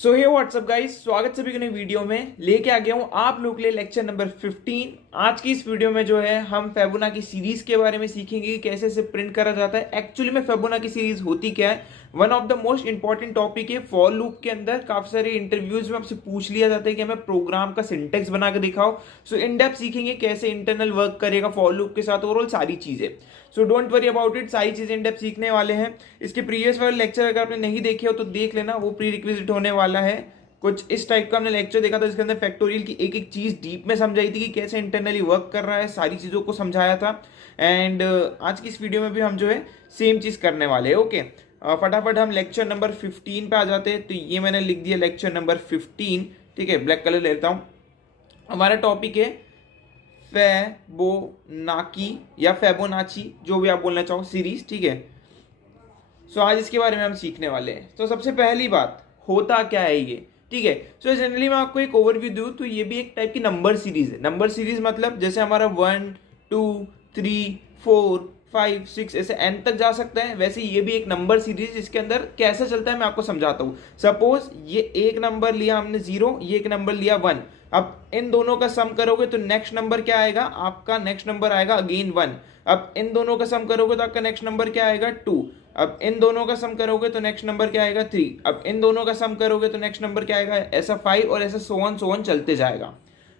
सो हे WhatsApp guys, स्वागत सभी को नई वीडियो में। लेके आ गया हूं आप लोग के लिए लेक्चर नंबर 15। आज की इस वीडियो में जो है हम फिबोनाची सीरीज के बारे में सीखेंगे कि कैसे इसे प्रिंट करा जाता है। एक्चुअली में फिबोनाची सीरीज होती क्या है, one of the most important topic है। फॉर लूप के अंदर काफी सारे इंटरव्यूज में आपसे पूछ लिया जाता है कि हमें प्रोग्राम का सिंटेक्स बना के दिखाओ। सो इन डेप्थ सीखेंगे कैसे इंटरनल वर्क करेगा फॉर लूप के साथ, ओवरऑल सारी चीजें। So don't worry about it, सारी चीजें इन डेप्थ सीखने वाले हैं। इसके प्रीवियस वाले लेक्चर अगर आपने नहीं देखे हो तो देख लेना, वो प्री रिक्विजिट होने वाला है। कुछ इस टाइप का हमने लेक्चर देखा था जिसके अंदर फैक्टोरियल की एक एक चीज डीप में समझाई थी कि कैसे इंटरनली वर्क कर रहा है, सारी चीजों को समझाया था। एंड आज की इस वीडियो में भी हम जो है सेम चीज करने वाले हैं। ओके, फटाफट हम लेक्चर नंबर 15 पे आ जाते हैं। तो ये मैंने लिख दिया लेक्चर नंबर 15, ठीक है, ब्लैक कलर लेता हूँ। हमारा टॉपिक है फिबोनाची या फिबोनाची, जो भी आप बोलना चाहो, सीरीज, ठीक है। सो आज इसके बारे में हम सीखने वाले हैं। तो सबसे पहली बात, होता क्या है ये, ठीक है। सो जनरली मैं आपको एक ओवरव्यू दूं तो ये भी एक टाइप की नंबर सीरीज है। नंबर सीरीज मतलब जैसे हमारा 1 2 3 4 5 6 ऐसे n तक जा सकता है, वैसे ये भी एक नंबर सीरीज। इसके अंदर कैसे चलता है मैं आपको समझाता हूँ। सपोज ये एक नंबर लिया हमने 0, ये एक नंबर लिया 1। अब इन दोनों का सम करोगे तो नेक्स्ट नंबर क्या आएगा, आपका नेक्स्ट नंबर आएगा अगेन 1। अब इन दोनों का सम करोगे तो आपका नेक्स्ट नंबर क्या आएगा 2। अब इन दोनों का सम करोगे तो नेक्स्ट नंबर क्या आएगा 3। अब इन दोनों का सम करोगे तो नेक्स्ट नंबर क्या आएगा, ऐसा 5, और ऐसा सो ऑन चलते जाएगा।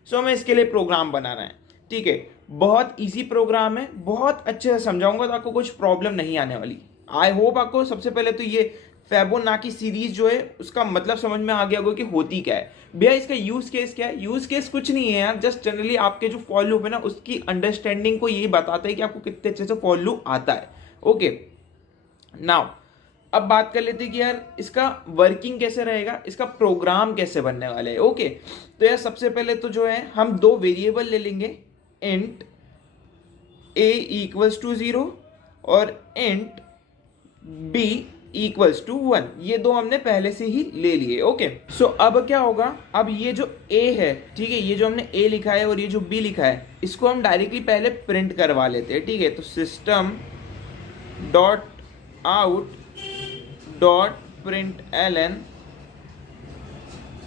सो हमें इसके लिए प्रोग्राम बनाना है, ठीक है। बहुत इजी प्रोग्राम है, बहुत अच्छे से समझाऊंगा तो आपको कुछ प्रॉब्लम नहीं आने वाली। आई होप आपको सबसे पहले तो ये फिबोनाची सीरीज जो है उसका मतलब समझ में आ गया होगा कि होती क्या है। भैया इसका यूज केस क्या है? यूज केस कुछ नहीं है यार, जस्ट जनरली आपके जो फॉर लूप है ना उसकी अंडरस्टैंडिंग को यही बताता है कि आपको कितने अच्छे से फॉर लूप आता है। ओके, नाउ अब बात कर लेते हैं कि यार इसका वर्किंग कैसे रहेगा, इसका प्रोग्राम कैसे बनने वाले हैं। ओके, तो यार सबसे पहले तो जो है हम दो वेरिएबल ले लेंगे, इंट a इक्वल्स टू 0 और इंट b इक्वल्स टू 1। ये दो हमने पहले से ही ले लिए। ओके, सो अब क्या होगा, अब ये जो a है, ठीक है, ये जो हमने a लिखा है और ये जो b लिखा है, इसको हम डायरेक्टली पहले प्रिंट करवा लेते हैं, ठीक है। तो system dot out dot print ln,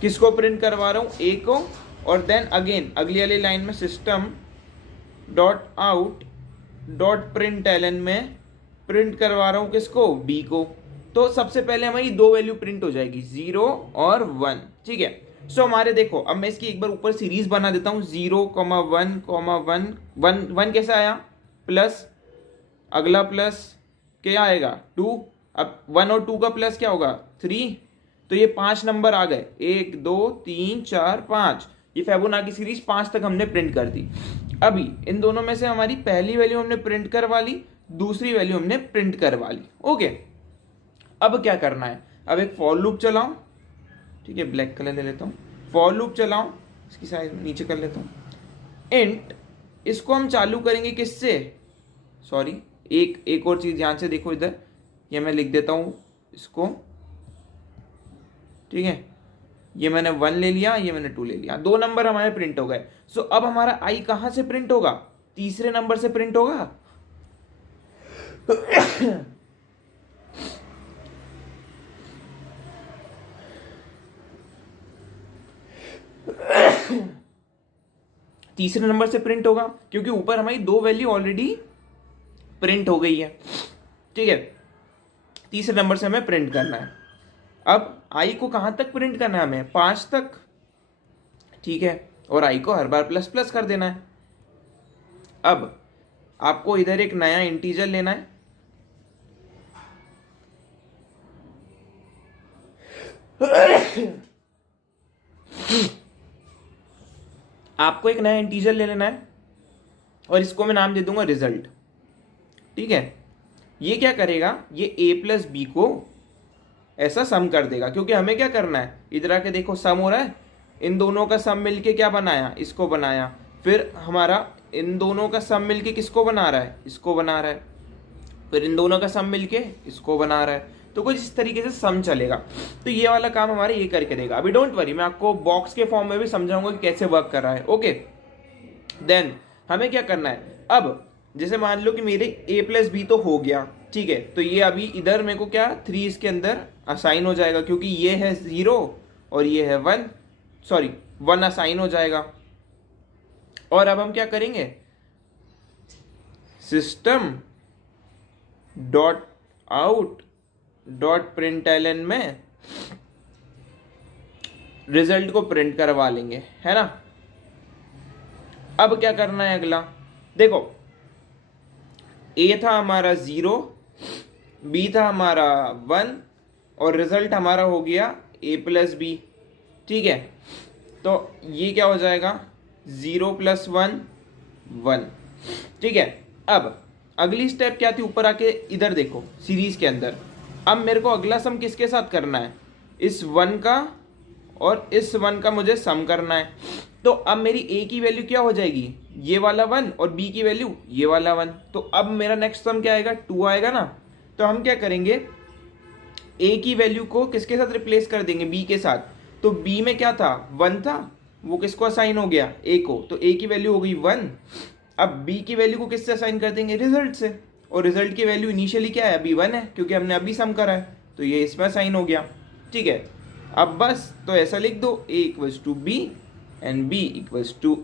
किसको प्रिंट करवा रहा हूं, a को, और देन अगेन अगली वाली लाइन में system dot out dot print ln में प्रिंट करवा रहा हूं किसको, b को। तो सबसे पहले हमारी दो वैल्यू प्रिंट हो जाएगी, 0 और 1, ठीक है। सो हमारे देखो, अब मैं इसकी एक बार ऊपर सीरीज बना देता हूं, 0 1 1 1 कैसे आया, प्लस अगला प्लस क्या आएगा 2। अब 1 और 2 का प्लस क्या होगा 3। तो ये 5 नंबर आ गए, 1 2 3 4 5। ये फिबोनाची सीरीज 5 तक हमने प्रिंट कर दी। अभी इन दोनों में से हमारी पहली वैल्यू हमने प्रिंट करवा ली, दूसरी वैल्यू हमने प्रिंट करवा ली। ओके, अब क्या करना है, अब एक फॉर लूप चलाऊं, ठीक है, ब्लैक कलर ले लेता हूं। फॉर लूप चलाऊं, इसकी साइज नीचे कर लेता हूं। इंट, इसको हम चालू करेंगे किससे, सॉरी एक और चीज ध्यान से देखो इधर, ये मैं लिख देता हूं इसको, ठीक है। ये मैंने 1 ले लिया, ये मैंने 2 ले लिया, दो नंबर हमारे प्रिंट हो गए। सो अब हमारा आई कहां से प्रिंट होगा, तीसरे नंबर से प्रिंट होगा। तीसरे नंबर से प्रिंट होगा क्योंकि ऊपर हमारी दो वैल्यू ऑलरेडी प्रिंट हो गई है, ठीक है। तीसरे नंबर से हमें प्रिंट करना है। अब आई को कहां तक प्रिंट करना है, हमें 5 तक, ठीक है, और आई को हर बार प्लस प्लस कर देना है। अब आपको इधर एक नया इंटीजर लेना है, आपको एक नया इंटीजर ले लेना है और इसको मैं नाम दे दूंगा रिजल्ट, ठीक है। ये क्या करेगा, ये a प्लस बी को ऐसा सम कर देगा, क्योंकि हमें क्या करना है, इधर आके देखो सम हो रहा है, इन दोनों का सम मिलके क्या बनाया, इसको बनाया। फिर हमारा इन दोनों का सम मिलके किसको बना रहा है, इसको बना रहा है। फिर इन दोनों का सम मिलके इसको बना रहा है। तो कुछ इस तरीके से सम चलेगा। तो ये वाला काम हमारे ये करके देगा। अभी डोंट वरी, मैं आपको बॉक्स के फॉर्म में भी समझाऊंगा कि कैसे वर्क कर रहा है। ओके, देन हमें क्या करना है, अब जैसे मान लो कि मेरे a प्लस बी तो हो गया, ठीक है। तो ये अभी इधर मेरे को क्या 3 इसके अंदर असाइन हो जाएगा, क्योंकि ये है 0 और ये है 1, सॉरी 1 असाइन हो जाएगा। और अब हम क्या करेंगे, system dot out dot println में रिजल्ट को प्रिंट करवा लेंगे, है ना। अब क्या करना है अगला, देखो ए था हमारा 0, बी था हमारा 1 और रिजल्ट हमारा हो गया a प्लस बी, ठीक है। तो ये क्या हो जाएगा 0 + 1 1, ठीक है। अब अगली स्टेप क्या थी, ऊपर आके इधर देखो सीरीज के अंदर। अब मेरे को अगला सम किसके साथ करना है, इस 1 का और इस 1 का मुझे सम करना है। तो अब मेरी a की वैल्यू क्या हो जाएगी, ये वाला 1 और b की वैल्यू ये वाला 1। तो अब मेरा नेक्स्ट सम क्या आएगा, 2 आएगा ना। तो हम क्या करेंगे, a की वैल्यू को किसके साथ रिप्लेस कर देंगे, b के साथ। तो b में क्या था 1 था, वो किसको असाइन हो गया, a को। तो a की वैल्यू हो गई 1। अब b की वैल्यू को किससे असाइन कर देंगे, रिजल्ट से। और रिजल्ट की वैल्यू इनिशियली क्या है, अभी 1 है क्योंकि हमने अभी सम करा है, तो ये इसमें असाइन हो गया, ठीक है। अब बस तो ऐसा लिख दो, a = b and b =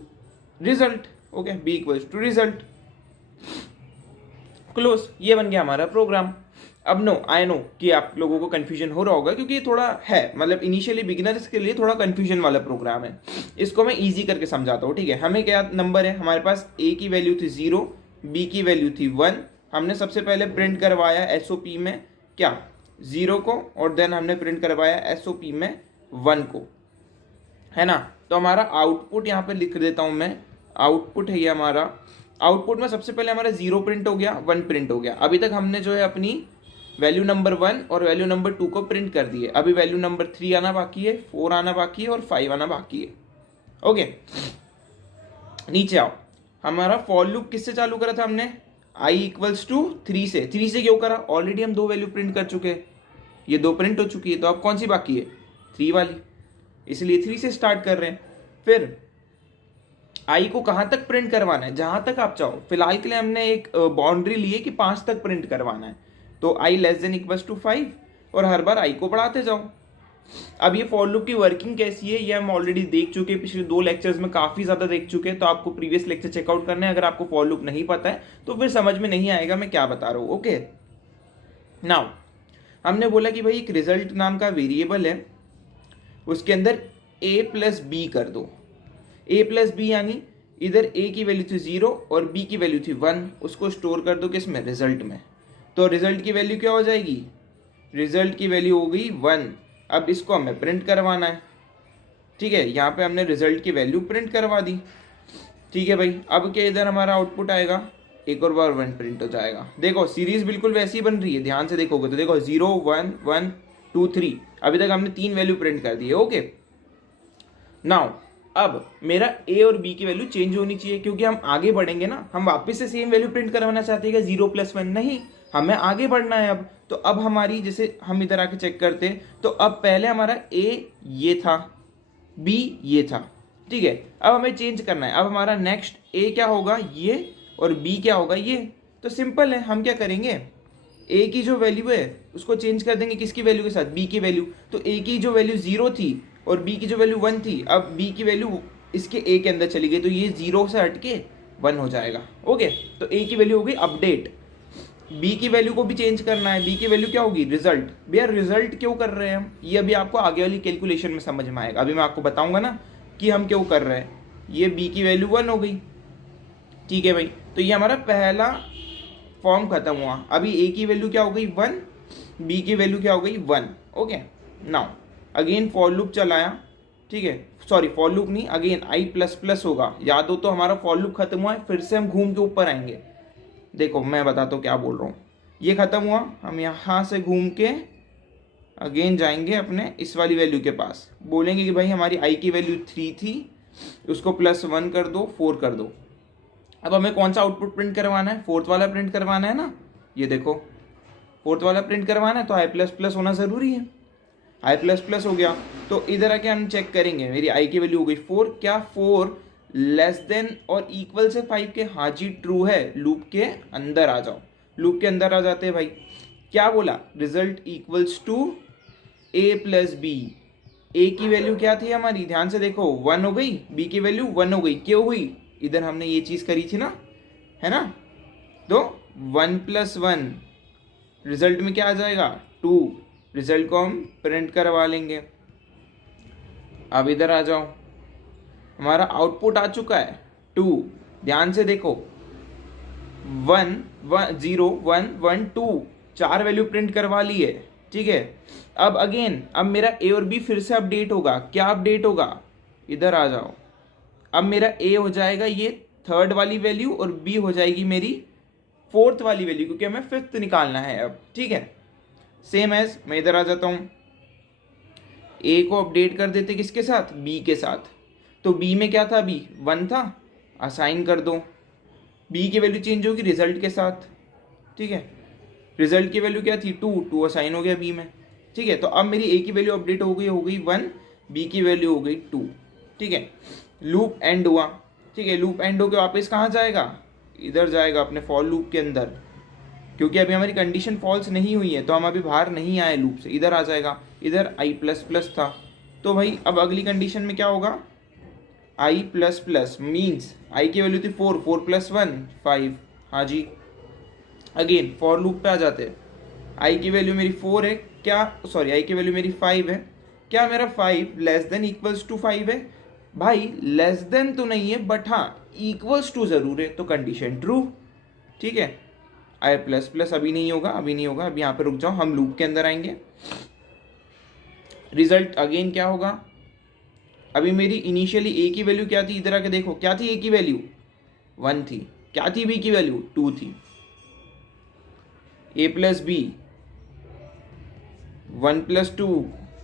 result, okay, b = result, close. ये बन गया हमारा प्रोग्राम। अब नो आई नो कि आप लोगों को कंफ्यूजन हो रहा होगा क्योंकि ये थोड़ा है, मतलब इनिशियली बिगिनर्स के लिए थोड़ा कंफ्यूजन वाला प्रोग्राम है। इसको मैं इजी करके समझाता हूँ, ठीक है। हमें क्या नंबर है, हमारे पास a की वैल्यू थी 0, b की वैल्यू थी 1। हमने सबसे पहले प्रिंट करवाया SOP में क्या 0 को, और देन हमने प्रिंट करवाया SOP में 1 को, है ना। तो हमारा आउटपुट यहाँ पे लिख देता हूँ मैं, आउटपुट है ये हमारा। आउटपुट में सबसे पहले हमारा 0 प्रिंट हो गया, 1 प्रिंट हो गया। अभी तक हमने जो है अपनी वैल्यू नंबर 1 और वैल्यू नंबर 2 को प्रिंट कर दिए। अभी वैल्यू नंबर 3 आना बाकी है, 4 आना बाकी है और 5 आना बाकी है, ओके। नीचे आओ, हमारा फॉर लूप किससे चालू करा था हमने, i = 3 से। 3 से क्यों करा, ऑलरेडी हम 2 वैल्यू प्रिंट कर चुके हैं, ये 2 प्रिंट हो चुकी है, तो अब कौन सी बाकी है, 3 वाली, इसलिए 3 से स्टार्ट कर रहे हैं। फिर आई को कहाँ तक प्रिंट करवाना है, जहां तक आप चाहो। फिलहाल के लिए हमने एक बाउंड्री ली है कि 5 तक प्रिंट करवाना है, तो i <= 5 और हर बार i को बढ़ाते जाओ। अब ये फॉर लूप की वर्किंग कैसी है ये हम ऑलरेडी देख चुके हैं, पिछले 2 लेक्चर्स में काफी ज्यादा देख चुके हैं, तो आपको प्रीवियस लेक्चर चेकआउट करना है। अगर आपको फॉर लूप नहीं पता है तो फिर समझ में नहीं आएगा मैं क्या बता रहा हूँ, ओके। नाउ हमने बोला कि भाई एक रिजल्ट नाम का वेरिएबल है, उसके अंदर a + b कर दो। a + b यानी इधर a की वैल्यू थी 0 और b की वैल्यू थी 1, उसको स्टोर कर दो किसमें, रिजल्ट में। तो रिजल्ट की वैल्यू क्या हो जाएगी, रिजल्ट की वैल्यू हो गई 1। अब इसको हमें प्रिंट करवाना है, ठीक है। यहाँ पे हमने रिजल्ट की वैल्यू प्रिंट करवा दी, ठीक है भाई। अब क्या इधर हमारा आउटपुट आएगा, एक और बार 1 प्रिंट हो जाएगा। देखो सीरीज बिल्कुल वैसी ही बन रही है, ध्यान से देखोगे तो देखो 0 1 1 2 3, अभी तक हमने 3 वैल्यू प्रिंट कर दी है, ओके। नाउ अब मेरा a और b की वैल्यू चेंज होनी चाहिए क्योंकि हम आगे बढ़ेंगे ना, हम वापस से सेम वैल्यू प्रिंट करवाना चाहते हैं 0 + 1, नहीं, हमें आगे बढ़ना है अब। तो अब हमारी, जैसे हम इधर आके चेक करते हैं, तो अब पहले हमारा a ये था, b ये था, ठीक है। अब हमें चेंज करना है, अब हमारा नेक्स्ट a क्या होगा ये और b क्या होगा ये। तो सिंपल है, हम क्या करेंगे, a की जो वैल्यू है उसको चेंज कर देंगे किसकी वैल्यू के साथ, b की वैल्यू। तो a की जो वैल्यू 0 थी और b की जो वैल्यू 1 थी, अब b की वैल्यू इसके a के अंदर चली गई, तो ये 0 से हट के 1 हो जाएगा, ओके। तो a की वैल्यू हो गई अपडेट, b की वैल्यू को भी चेंज करना है, b की वैल्यू क्या होगी, रिजल्ट। भैया रिजल्ट क्यों कर रहे हैं हम, ये अभी आपको आगे वाली कैलकुलेशन में समझ में आएगा, अभी मैं आपको बताऊंगा ना कि हम क्यों कर रहे हैं। ये b की वैल्यू 1 हो गई, ठीक है भाई। तो ये हमारा पहला फॉर्म खत्म हुआ। अभी a की वैल्यू क्या हो गई 1, b की वैल्यू क्या हो गई 1, okay. Now again for loop चलाया, ठीक है, सॉरी फॉर लूप नहीं, अगेन i++ होगा, याद हो तो हमारा फॉर लूप खत्म हुआ है, फिर से हम घूम के ऊपर आएंगे। देखो मैं बताता हूँ क्या बोल रहा हूँ, ये खत्म हुआ, हम यहाँ से घूम के अगेन जाएंगे अपने इस वाली वैल्यू के पास, बोलेंगे कि भाई हमारी i की वैल्यू 3 थी, उसको +1 कर दो, 4 कर दो। अब हमें कौन सा आउटपुट प्रिंट करवाना है, 4th वाला प्रिंट करवाना है ना, ये देखो 4th वाला प्रिंट करवाना है, तो i++ होना ज़रूरी है। i++ हो गया, तो इधर आके हम चेक करेंगे, मेरी i की वैल्यू हो गई 4, क्या 4 < और = से 5 के, हाँ जी ट्रू है। लूप के अंदर आ जाओ, लूप के अंदर आ जाते हैं भाई। क्या बोला, रिजल्ट = a + b, ए की वैल्यू क्या थी हमारी, ध्यान से देखो 1 हो गई, बी की वैल्यू 1 हो गई, क्यों हुई, इधर हमने ये चीज करी थी ना, है ना। तो 1 + 1 रिजल्ट में क्या आ जाएगा 2, रिजल्ट को हम प्रिंट करवा लेंगे। अब इधर आ जाओ, हमारा आउटपुट आ चुका है 2, ध्यान से देखो 1 1 0 1 1 2, 4 वैल्यू प्रिंट करवा ली है, ठीक है। अब अगेन अब मेरा ए और बी फिर से अपडेट होगा, क्या अपडेट होगा, इधर आ जाओ, अब मेरा ए हो जाएगा ये 3rd वाली वैल्यू और बी हो जाएगी मेरी 4th वाली वैल्यू, क्योंकि हमें 5th निकालना है अब, ठीक है। सेम एज मैं इधर आ जाता हूँ, ए को अपडेट कर देते किसके साथ, बी के साथ। तो बी में क्या था, बी 1 था, असाइन कर दो, बी की वैल्यू चेंज होगी रिजल्ट के साथ, ठीक है। रिजल्ट की वैल्यू क्या थी 2, 2 असाइन हो गया बी में, ठीक है। तो अब मेरी ए की वैल्यू अपडेट हो गई 1, बी की वैल्यू हो गई 2, ठीक है। लूप एंड हुआ, ठीक है। लूप एंड होकर वापस कहाँ जाएगा, इधर जाएगा अपने फॉर लूप के अंदर, क्योंकि अभी हमारी कंडीशन फॉल्स नहीं हुई है, तो हम अभी बाहर नहीं आए लूप से, इधर आ जाएगा। इधर i++ था, तो भाई अब अगली कंडीशन में क्या होगा, i++ मीन्स i की वैल्यू थी 4, 4 + 1 5, हाँ जी। अगेन फॉर लूप पे आ जाते हैं, i की वैल्यू मेरी 4 है, क्या सॉरी i की वैल्यू मेरी 5 है, क्या मेरा 5 लेस देन इक्वल्स टू 5 है, भाई लेस देन तो नहीं है बट हाँ इक्वल्स टू जरूर है, तो कंडीशन ट्रू, ठीक है। i++ अभी नहीं होगा, अभी नहीं होगा, अभी यहाँ पे रुक जाओ, हम लूप के अंदर आएंगे। रिजल्ट अगेन क्या होगा, अभी मेरी इनिशियली ए की वैल्यू क्या थी, इधर आके देखो क्या थी, ए की वैल्यू 1 थी, क्या थी बी की वैल्यू 2 थी, a + b 1 + 2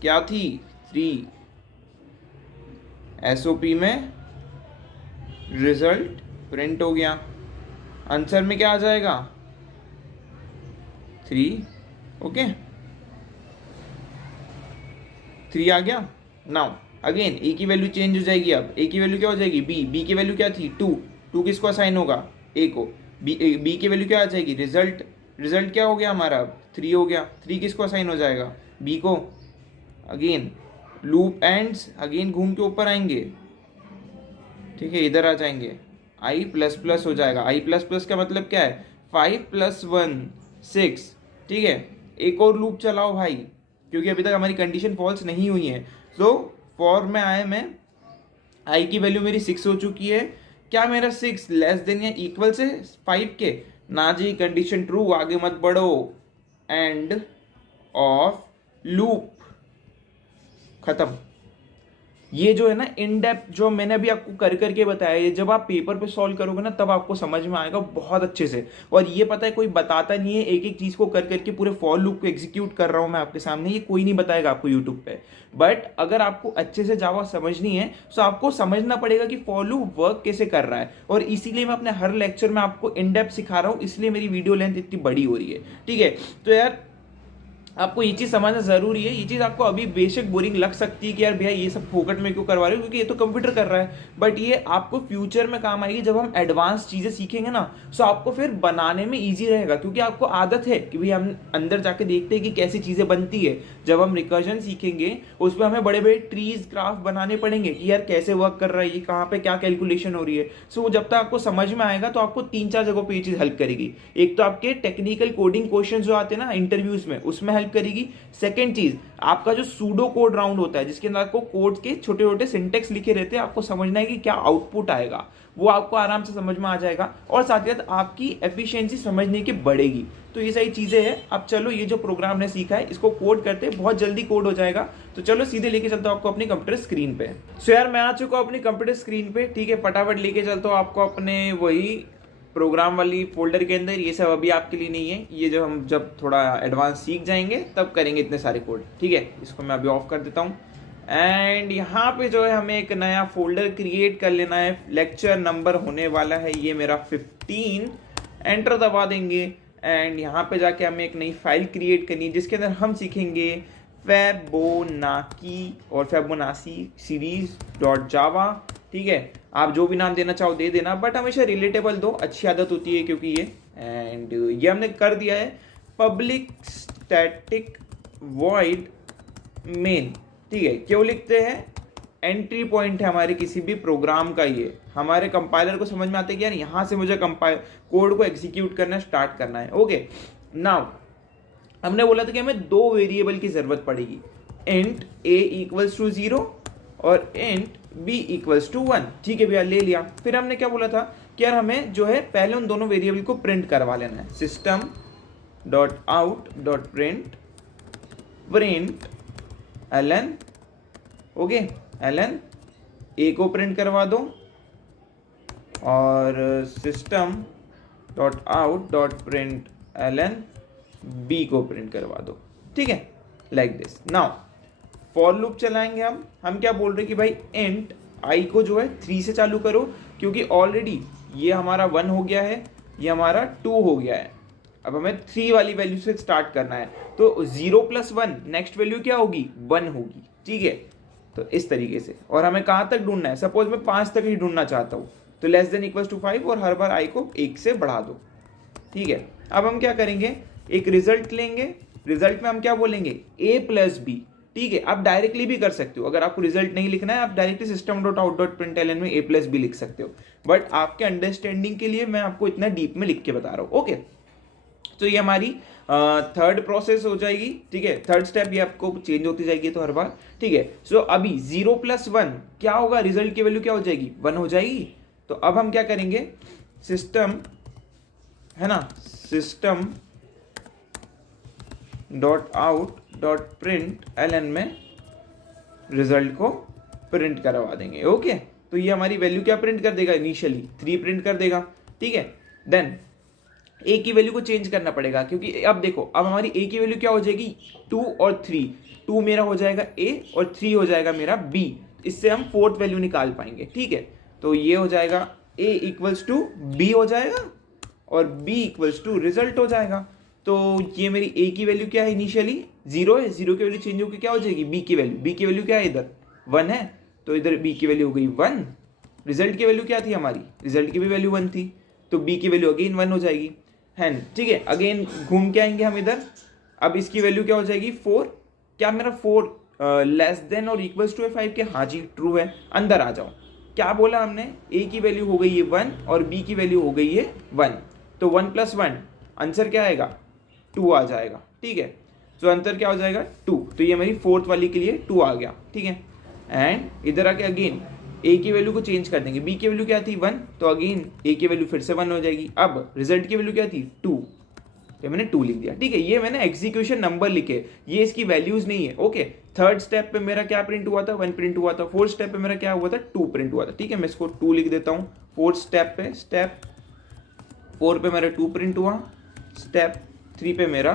क्या थी 3, SOP में रिजल्ट प्रिंट हो गया, आंसर में क्या आ जाएगा 3, ओके 3 आ गया। नाउ अगेन ए की वैल्यू चेंज हो जाएगी, अब ए की वैल्यू क्या हो जाएगी बी की वैल्यू क्या थी 2, 2 किसको असाइन होगा, ए को, बी की वैल्यू क्या आ जाएगी रिजल्ट क्या हो गया हमारा अब 3 हो गया, 3 किसको असाइन हो जाएगा बी को। अगेन लूप एंड्स, अगेन घूम के ऊपर आएंगे, ठीक है, इधर आ जाएंगे, i++ हो जाएगा, i++ का मतलब क्या है 5 + 1 6, ठीक है। एक और लूप चलाओ भाई, क्योंकि अभी तक हमारी कंडीशन फॉल्स नहीं हुई है, तो फॉर में आए मैं, i की वैल्यू मेरी 6 हो चुकी है, क्या मेरा 6 लेस देन या इक्वल से 5 के, ना जी कंडीशन ट्रू, आगे मत बढ़ो, एंड ऑफ लूप, खत्म। ये जो है ना इन डेप्थ जो मैंने अभी आपको कर करके बताया, ये जब आप पेपर पे सॉल्व करोगे ना तब आपको समझ में आएगा बहुत अच्छे से। और ये पता है कोई बताता नहीं है, एक एक चीज को कर करके पूरे फॉर लूप को एग्जीक्यूट कर रहा हूं मैं आपके सामने, ये कोई नहीं बताएगा आपको यूट्यूब पे। बट अगर आपको अच्छे से जावा समझनी है तो आपको समझना पड़ेगा कि फॉर लूप वर्क कैसे कर रहा है, और इसीलिए मैं अपने हर लेक्चर में आपको इन डेप्थ सिखा रहा हूँ, इसलिए मेरी वीडियो लेंथ इतनी बड़ी हो रही है, ठीक है। तो यार आपको ये चीज़ समझना जरूरी है, ये चीज़ आपको अभी बेशक बोरिंग लग सकती है कि यार भैया ये सब फोकट में क्यों करवा रहे हो, क्योंकि ये तो कंप्यूटर कर रहा है, बट ये आपको फ्यूचर में काम आएगी जब हम एडवांस चीज़ें सीखेंगे ना, सो आपको फिर बनाने में ईजी रहेगा, क्योंकि आपको आदत है कि भाई हम अंदर जाके देखते हैं कि कैसी चीज़ें बनती है। जब हम रिकर्जन सीखेंगे उस पर हमें बड़े बड़े ट्रीज ग्राफ बनाने पड़ेंगे कि यार कैसे वर्क कर रहा है, ये कहाँ पे क्या कैलकुलेशन हो रही है। सो जब तक आपको समझ में आएगा तो आपको 3-4 जगहों पर ये चीज़ हेल्प करेगी। एक तो आपके टेक्निकल कोडिंग क्वेश्चन जो आते हैं ना इंटरव्यूज में, उसमें हेल्प करेगी। सेकेंड चीज, आपका जो सूडो कोड राउंड होता है जिसके अंदर आपको कोड के छोटे छोटे सिंटेक्स लिखे रहते हैं, आपको समझना है कि क्या आउटपुट आएगा, वो आपको आराम से समझ में आ जाएगा, और साथ ही साथ आपकी एफिशिएंसी समझने की बढ़ेगी। तो ये सारी चीजें हैं। अब चलो ये जो प्रोग्राम ने सीखा है इसको कोड करते हैं, बहुत जल्दी कोड हो जाएगा। तो चलो सीधे लेके चलता हूँ आपको अपनी कंप्यूटर स्क्रीन पे। सो यार मैं आ चुका हूँ अपनी कंप्यूटर स्क्रीन पे, ठीक है। फटाफट लेके चलता हूँ आपको अपने वही प्रोग्राम वाली फोल्डर के अंदर। ये सब अभी आपके लिए नहीं है, ये जो हम जब थोड़ा एडवांस सीख जाएंगे तब करेंगे इतने सारे कोड, ठीक है। इसको मैं अभी ऑफ कर देता हूँ। एंड यहाँ पे जो है हमें एक नया फोल्डर क्रिएट कर लेना है, लेक्चर नंबर होने वाला है ये मेरा 15। एंटर दबा देंगे एंड यहाँ पे जाके हमें एक नई फाइल क्रिएट करनी है जिसके अंदर हम सीखेंगे फेबोनाची और फेबोनाची सीरीज .java, ठीक है। आप जो भी नाम देना चाहो दे देना, बट हमेशा रिलेटेबल दो, अच्छी आदत होती है क्योंकि ये। एंड ये हमने कर दिया है, पब्लिक स्टैटिक वॉइड मेन, ठीक है, क्यों लिखते हैं? एंट्री पॉइंट है हमारे किसी भी प्रोग्राम का, ये हमारे कंपाइलर को समझ में आता है कि यार यहाँ से मुझे कंपाइल कोड को एग्जीक्यूट करना स्टार्ट करना है। ओके, नाउ हमने बोला था कि हमें दो वेरिएबल की जरूरत पड़ेगी, इंट a इक्वल्स टू 0 और इंट b इक्वल्स टू 1। ठीक है भैया, ले लिया। फिर हमने क्या बोला था कि यार हमें जो है पहले उन दोनों वेरिएबल को प्रिंट करवा लेना है। System dot out dot print ln, okay, ln a को प्रिंट करवा दो और system dot out dot print ln b को प्रिंट करवा दो। ठीक है, like this. Now for loop चलाएंगे हम क्या बोल रहे हैं कि भाई इंट i को जो है 3 से चालू करो, क्योंकि ऑलरेडी ये हमारा 1 हो गया है, ये हमारा 2 हो गया है। अब हमें 3 वाली वैल्यू से स्टार्ट करना है, तो 0 + 1 नेक्स्ट वैल्यू क्या होगी? 1 होगी। ठीक है, तो इस तरीके से। और हमें कहाँ तक ढूंढना है? सपोज मैं 5 तक ही ढूंढना चाहता हूँ, तो लेस देन इक्वल्स टू 5 और हर बार i को 1 से बढ़ा दो। ठीक है, अब हम क्या करेंगे, एक रिजल्ट लेंगे। रिजल्ट में हम क्या बोलेंगे? a + b। ठीक है, आप डायरेक्टली भी कर सकते हो, अगर आपको रिजल्ट नहीं लिखना है आप directly system dot out dot println में a + b लिख सकते हो, बट आपके अंडरस्टैंडिंग के लिए मैं आपको इतना डीप में लिख के बता रहा हूँ। ओके, तो ये हमारी थर्ड प्रोसेस हो जाएगी। ठीक है, थर्ड स्टेप ये आपको चेंज होती जाएगी तो हर बार। ठीक है, सो अभी 0 + 1 क्या होगा? रिजल्ट की वैल्यू क्या हो जाएगी? 1 हो जाएगी। तो अब हम क्या करेंगे, सिस्टम है ना, system dot out dot print ln में रिजल्ट को प्रिंट करवा देंगे। ओके, तो ये हमारी वैल्यू क्या प्रिंट कर देगा? इनिशियली 3 प्रिंट कर देगा। ठीक है, देन a की वैल्यू को चेंज करना पड़ेगा, क्योंकि अब देखो, अब हमारी a की वैल्यू क्या हो जाएगी? 2 और 3। 2 मेरा हो जाएगा a और 3 हो जाएगा मेरा b। इससे हम फोर्थ वैल्यू निकाल पाएंगे। ठीक है, तो ये हो जाएगा a इक्वल्स टू b हो जाएगा और b इक्वल्स टू रिजल्ट हो जाएगा। तो ये मेरी a की वैल्यू क्या है? इनिशियली 0 है, 0 की वैल्यू चेंज होकर क्या हो जाएगी? b की वैल्यू। b की वैल्यू क्या है? इधर 1 है, तो इधर b की वैल्यू हो गई 1। रिजल्ट की वैल्यू क्या थी हमारी? रिजल्ट की भी वैल्यू 1 थी, तो b की वैल्यू अगेन 1 हो जाएगी। है, ठीक है, अगेन घूम के आएंगे हम इधर। अब इसकी वैल्यू क्या हो जाएगी? 4। क्या मेरा 4 लेस देन और इक्वल्स टू है 5 के? हाँ जी, ट्रू है। अंदर आ जाओ। क्या बोला हमने? a की वैल्यू हो गई है 1 और b की वैल्यू हो गई है 1, तो 1 + 1 आंसर क्या आएगा? 2 आ जाएगा। ठीक है, तो आंसर क्या हो जाएगा? 2। तो ये मेरी फोर्थ वाली के लिए 2 आ गया। ठीक है, एंड इधर आके अगेन a की वैल्यू को चेंज कर देंगे। b की वैल्यू क्या थी? 1, तो अगेन a की वैल्यू फिर से 1 हो जाएगी। अब रिजल्ट की वैल्यू क्या थी? 2, तो मैंने 2 लिख दिया। ठीक है, ये मैंने एग्जीक्यूशन नंबर लिखे, ये इसकी वैल्यूज नहीं है। ओके, थर्ड स्टेप पे मेरा क्या प्रिंट हुआ था? 1 प्रिंट हुआ था। फोर्थ स्टेप पे मेरा क्या हुआ था? 2 प्रिंट हुआ था। ठीक है, मैं इसको 2 लिख देता हूँ। फोर्थ स्टेप पे, स्टेप 4 पे मेरा 2 प्रिंट हुआ, स्टेप 3 पे मेरा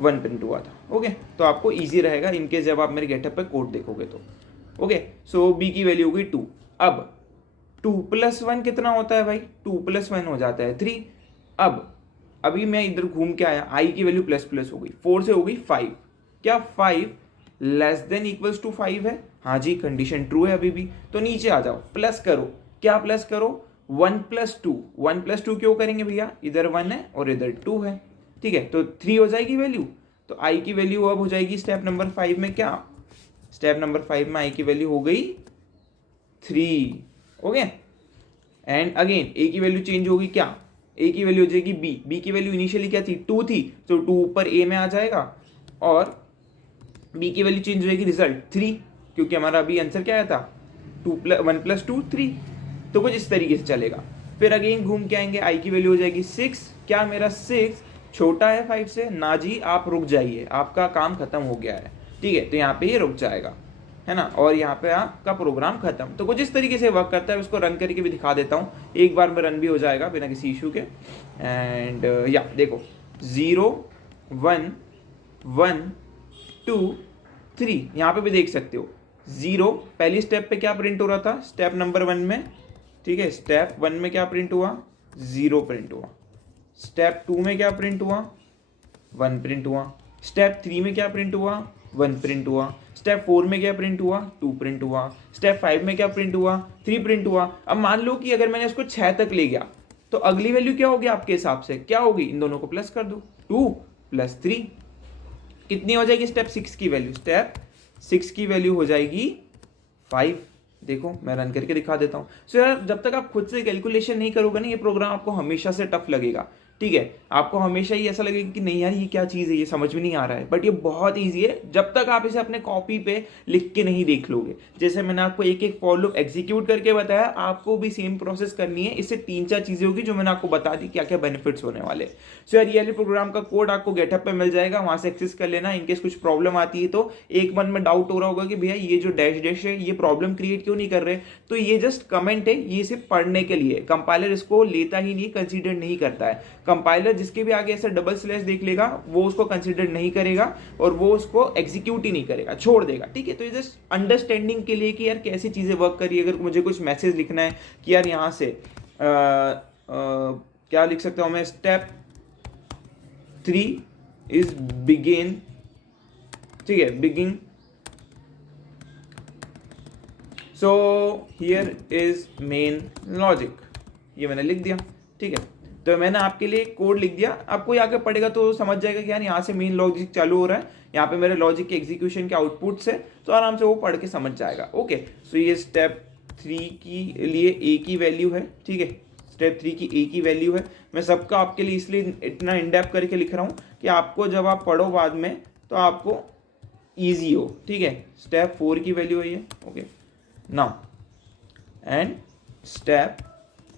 1 प्रिंट हुआ था। ओके, तो आपको इजी रहेगा इनकेस जब आप मेरे गेटअप पे कोड देखोगे तो। ओके, सो b की वैल्यू हो गई 2। अब 2 + 1 कितना होता है भाई? 2 + 1 हो जाता है 3। अब अभी मैं इधर घूम के आया, i की वैल्यू प्लस हो गई, 4 से हो गई 5। क्या 5 लेस देन इक्वल्स टू 5 है? हाँ जी, कंडीशन ट्रू है अभी भी। तो नीचे आ जाओ, प्लस करो। क्या प्लस करो? 1 + 2। 1 + 2 क्यों करेंगे भैया? इधर 1 है और इधर 2 है। ठीक है, तो 3 हो जाएगी वैल्यू। तो i की वैल्यू अब हो जाएगी स्टेप नंबर 5 में क्या? स्टेप नंबर 5 में i की वैल्यू हो गई 3। ओके, एंड अगेन a की वैल्यू चेंज होगी। क्या? a की वैल्यू हो जाएगी b की वैल्यू इनिशियली क्या थी? 2 थी, तो 2 ऊपर a में आ जाएगा और b की वैल्यू चेंज हो जाएगी रिजल्ट 3, क्योंकि हमारा अभी आंसर क्या आया था? 1 + 2 3। तो कुछ इस तरीके से चलेगा। फिर अगेन घूम के आएंगे, i की वैल्यू हो जाएगी 6। क्या मेरा 6 छोटा है 5 से? ना जी, आप रुक जाइए, आपका काम खत्म हो गया है। ठीक है, तो यहाँ पे ये रुक जाएगा, है ना, और यहाँ पे आपका प्रोग्राम खत्म। तो कुछ इस तरीके से वर्क करता है। उसको रन करके भी दिखा देता हूँ, एक बार में रन भी हो जाएगा बिना किसी इशू के। एंड या देखो 0 1 1 2 3, यहाँ पे भी देख सकते हो 0 पहली स्टेप पे क्या प्रिंट हो रहा था? स्टेप नंबर 1 में। ठीक है, स्टेप 1 में क्या प्रिंट हुआ? 0 प्रिंट हुआ। स्टेप 2 में क्या प्रिंट हुआ? 1 प्रिंट हुआ। स्टेप 3 में क्या प्रिंट हुआ? 1 प्रिंट हुआ। स्टेप 4 में क्या प्रिंट हुआ? 2 प्रिंट हुआ। स्टेप 5 में क्या प्रिंट हुआ? 3 प्रिंट हुआ। अब मान लो कि अगर मैंने इसको 6 तक ले गया, तो अगली वैल्यू क्या होगी आपके हिसाब से? क्या होगी? इन दोनों को प्लस कर दो, 2 + 3 कितनी हो जाएगी? स्टेप 6 की वैल्यू। स्टेप 6 की वैल्यू हो जाएगी 5। देखो मैं रन करके दिखा देता हूँ। सो यार जब तक आप खुद से कैलकुलेशन नहीं करोगे ना, ये प्रोग्राम आपको हमेशा से टफ लगेगा, ठीक है। आपको हमेशा ही ऐसा लगेगा कि नहीं यार ये क्या चीज़ है, ये समझ में नहीं आ रहा है, बट ये बहुत ईजी है जब तक आप इसे अपने कॉपी पे लिख के नहीं देख लोगे। जैसे मैंने आपको एक एक फॉर लूप एग्जीक्यूट करके बताया, आपको भी सेम प्रोसेस करनी है। इससे 3-4 चीज़ें होगी जो मैंने आपको बता दी क्या क्या बेनिफिट्स होने वाले। सो यार ये प्रोग्राम का कोड आपको गेटअप पे मिल जाएगा, वहां से एक्सेस कर लेना। इनकेस कुछ प्रॉब्लम आती है तो एक मन में डाउट हो रहा होगा कि भैया ये जो डैश डैश है ये प्रॉब्लम क्रिएट क्यों नहीं कर रहे, तो ये जस्ट कमेंट है, ये सिर्फ पढ़ने के लिए। कंपाइलर इसको लेता ही नहीं, कंसीडर नहीं करता है। कंपाइलर जिसके भी आगे ऐसा डबल स्लैश देख लेगा वो उसको कंसीडर नहीं करेगा और वो उसको एग्जीक्यूट ही नहीं करेगा, छोड़ देगा, ठीक है। तो ये जस्ट अंडरस्टैंडिंग के लिए कि यार कैसी चीजें वर्क करिए। अगर मुझे कुछ मैसेज लिखना है कि यार यहाँ से क्या लिख सकता हूं मैं, स्टेप 3 इज बिगिन, ठीक है, begin. So here is main logic, ये मैंने लिख दिया, ठीक है। तो मैंने आपके लिए कोड लिख दिया, आपको आगे पढ़ेगा तो समझ जाएगा कि यार यहाँ से मेन लॉजिक चालू हो रहा है, यहाँ पे मेरे लॉजिक के एग्जीक्यूशन के आउटपुट से, तो आराम से वो पढ़ के समझ जाएगा। ओके, सो ये स्टेप 3 की लिए ए की वैल्यू है, ठीक है, स्टेप 3 की ए की वैल्यू है। मैं सबका आपके लिए इसलिए इतना इनडेप्थ करके लिख रहा हूँ कि आपको जब आप पढ़ो बाद में तो आपको ईजी हो, ठीक है। स्टेप 4 की वैल्यू है ये, ओके नाउ, एंड स्टेप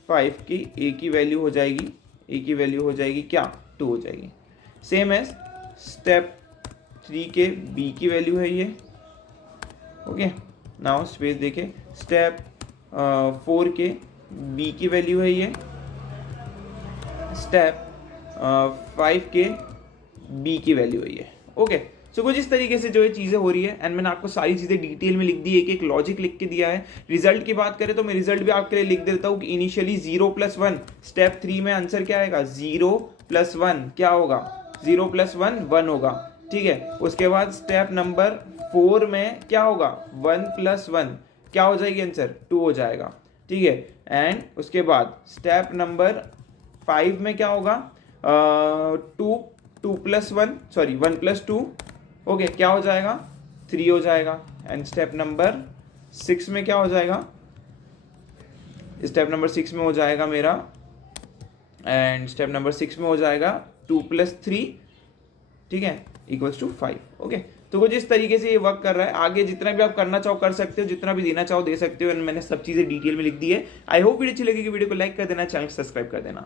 5 की ए की वैल्यू हो जाएगी, ए की वैल्यू हो जाएगी क्या, 2 हो जाएगी। सेम एज स्टेप 3 के बी की वैल्यू है ये, ओके नाउ स्पेस देखे, स्टेप 4 के बी की वैल्यू है ये, स्टेप 5 के बी की वैल्यू है ये, ओके। सो कुछ इस तरीके से जो ये चीज़ें हो रही है, एंड मैंने आपको सारी चीज़ें डिटेल में लिख दी, एक एक लॉजिक लिख के दिया है। रिजल्ट की बात करें तो मैं रिजल्ट भी आपके लिए लिख देता हूँ कि इनिशियली 0+1, स्टेप 3 में आंसर क्या आएगा, 0+1 क्या होगा, 0+1 1 होगा, ठीक है। उसके बाद स्टेप नंबर 4 में क्या होगा, 1+1 क्या हो जाएगी आंसर, 2 हो जाएगा, ठीक है। एंड उसके बाद स्टेप नंबर 5 में क्या होगा, 1+2 ओके क्या हो जाएगा, 3 हो जाएगा। एंड स्टेप नंबर 6 में क्या हो जाएगा, स्टेप नंबर 6 में हो जाएगा मेरा, एंड स्टेप नंबर 6 में हो जाएगा 2+3, ठीक है, = 5, ओके। तो कुछ इस तरीके से ये वर्क कर रहा है। आगे जितना भी आप करना चाहो कर सकते हो, जितना भी देना चाहो दे सकते हो, मैंने सब चीज़ें डिटेल में लिख दी है। आई होप वीडियो अच्छी लगेगी, वीडियो को लाइक कर देना, चैनल को सब्सक्राइब कर देना।